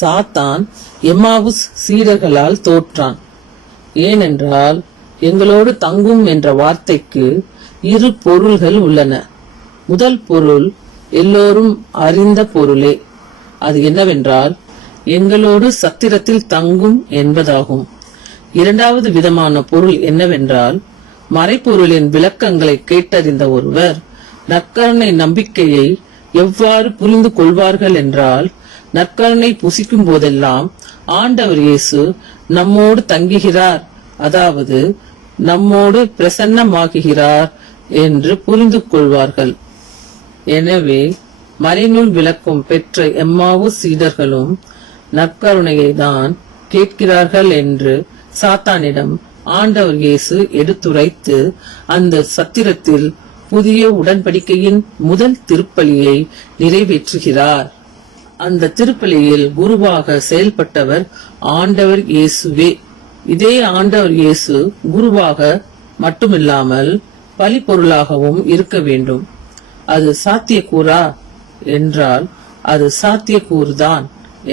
சாத்தான் எம்மாவுஸ் சீடர்களால் தோற்றான். ஏனென்றால் எங்களோடு தங்கும் என்ற வார்த்தைக்கு இரு பொருள்கள் உள்ளன. முதல் பொருள் எல்லோரும் அறிந்த பொருளே. அது என்னவென்றால் எங்களோடு சத்திரத்தில் தங்கும் என்பதாகும். இரண்டாவது விதமான பொருள் என்னவென்றால் மறைப்பொருளின் விளக்கங்களை கேட்டறிந்த ஒருவர் நற்கருணை நம்பிக்கையை எவ்வாறு புரிந்து கொள்வார்கள் என்றால், நற்கருணை புசிக்கும் போதெல்லாம் ஆண்டவர் இயேசு நம்மோடு தங்குகிறார், அதாவது நம்மோடு பிரசன்னமாகுகிறார் என்று புரிந்து கொள்வார்கள். எனவே மறைநூல் விளக்கம் பெற்ற எம்மாவுஸ் சீடர்களும் நற்கருணையை தான் கேட்கிறார்கள் என்று சாத்தானிடம் ஆண்டவர் இயேசு எடுத்துரைத்து அந்த சத்திரத்தில் புதிய உடன்படிக்கையின் முதல் திருப்பலியை நிறைவேற்றுகிறார். அந்த திருப்பலியில் குருவாக செயல்பட்டவர் ஆண்டவர் இயேசுவே. இதே ஆண்டவர் இயேசு குருவாக மட்டுமில்லாமல் பலிப்பொருளாகவும் இருக்க வேண்டும். அது சாத்தியக்கூறா என்றால் அது சாத்தியக்கூறுதான்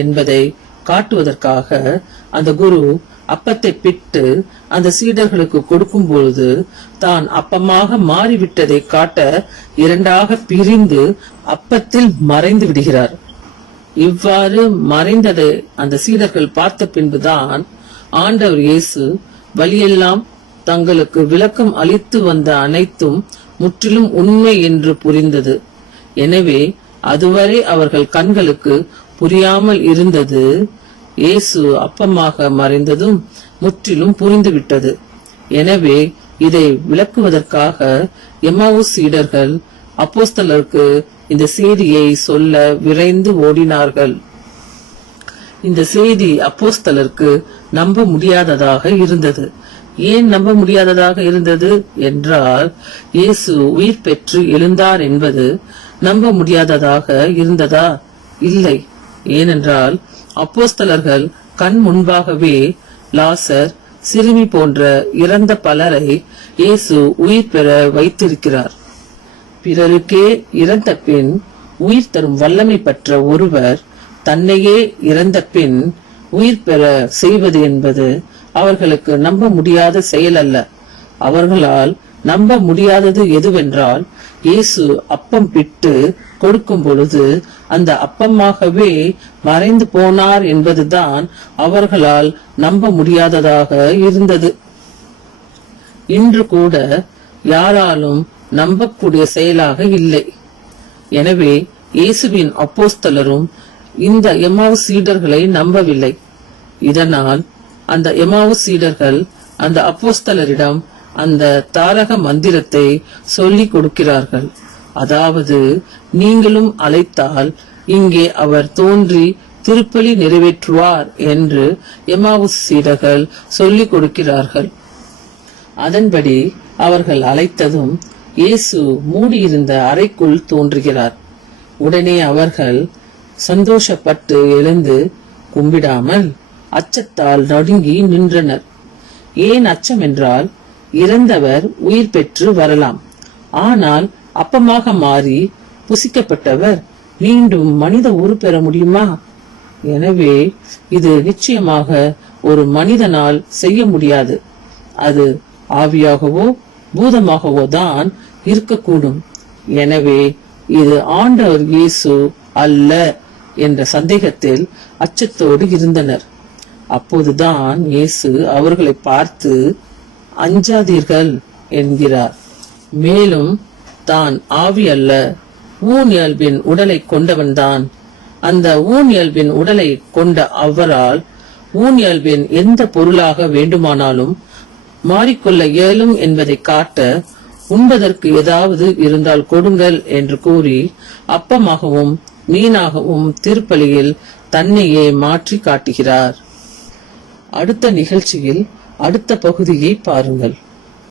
என்பதை காட்டுவதற்காக அந்த குரு அப்பத்தை பிட்டு அந்த சீடர்களுக்கு கொடுக்கும் பொழுது தான் அப்பமாக மாறிவிட்டதை காட்ட இரண்டாக பிரிந்து அப்பத்தில் மறைந்து விடுகிறார். இவ்வாறு மறைந்ததை அந்த சீடர்கள் பார்த்த பின்புதான் ஆண்டவர் இயேசு வழியெல்லாம் தங்களுக்கு விளக்கம் அளித்து வந்த அனைத்தும் முற்றிலும் உண்மை என்று புரிந்தது. எனவே அதுவரை அவர்கள் கண்களுக்கு புரியாமல் இருந்தது இயேசு அப்பமாக மறைந்ததும் முற்றிலும் புரிந்துவிட்டது. எனவே இதை விளக்குவதற்காக எம்மாவுஸ் சீடர்கள் அப்போஸ்தலருக்கு இந்த செய்தியை சொல்ல விரைந்து ஓடினார்கள். இந்த செய்தி அப்போஸ்தலருக்கு நம்ப முடியாததாக இருந்தது. ஏன் நம்ப முடியாததாக இருந்தது என்றால், இயேசு உயிர் பெற்று எழுந்தார் என்பது நம்ப முடியாததாக இருந்ததா? இல்லை. ஏனென்றால் அப்போஸ்தலர்கள் கண் முன்பாகவே லாசர், சிறுமி போன்ற இறந்த பலரை இயேசு உயிர் பெற வைத்திருக்கிறார். பிறருக்கே இறந்த பின் உயிர் தரும் வல்லமை பெற்ற ஒருவர் தன்னையே இறந்த பின் உயிர் பெற செய்வது என்பது அவர்களுக்கு நம்ப முடியாத செயல் அல்ல. அவர்களால் நம்ப முடியாதது எதுவென்றால், இயேசு அப்பம் பிட்டு கொடுக்கும் பொழுது அந்த அப்பமாகவே மறைந்து போனார் என்பதுதான் அவர்களால் நம்ப முடியாததாக இருந்தது. இன்று கூட யாராலும் நம்பக்கூடிய செயலாக இல்லை. எனவே இயேசுவின் அப்போஸ்தலரும் இந்த எம்மாவுஸ் சீடர்களை நம்பவில்லை. இதனால் அந்த எம்மாவுஸ் சீடர்கள் அந்த அப்போஸ்தலரிடம் அந்த தாரக மந்திரத்தை சொல்லிக் கொடுக்கிறார்கள். அதாவது, நீங்களும் அழைத்தால் இங்கே அவர் தோன்றி திருப்பலி நிறைவேற்றுவார் என்று எம்மாவுஸ் சீடர்கள் சொல்லிக் கொடுக்கிறார்கள். அதன்படி அவர்கள் அழைத்ததும் இயேசு மூடியிருந்த அறைக்குள் தோன்றுகிறார். உடனே அவர்கள் சந்தோஷப்பட்டு எழுந்து கும்பிடாமல் அச்சத்தால் நடுங்கி நின்றனர். ஏன் அச்சம் என்றால், இறந்தவர் உயிர் பெற்று வரலாம், ஆனால் அப்பமாக மாறி புசிக்கப்பட்டவர் மீண்டும் மனித உரு பெற முடியுமா? எனவே இது நிச்சயமாக ஒரு மனிதனால் செய்ய முடியாது. அது ஆவியாகவோ பூதமாகவோ தான் இருக்கக்கூடும். எனவே இது ஆண்டவர் இயேசு அல்ல என்ற சந்தேகத்தில் அச்சத்தோடு இருந்தனர். அப்போதுதான் இயேசு அவர்களை பார்த்து, அஞ்சாதீர்கள் என்கிறார். மேலும் தான் ஆவி அல்ல, ஊன் இயல்பின் உடலை கொண்டவன்தான். அந்த ஊன் இயல்பின் உடலை கொண்ட அவரால் ஊன் இயல்பின் எந்த பொருளாக வேண்டுமானாலும் மாறிக்கொள்ள இயலும் என்பதை காட்ட, உண்பதற்கு ஏதாவது இருந்தால் கொடுங்கள் என்று கூறி அப்பமாகவும் மீனாகவும் திருப்பலியில் தன்னையே மாற்றி காட்டுகிறார். அடுத்த நிகழ்ச்சியில் அடுத்த பகுதியை பாருங்கள்.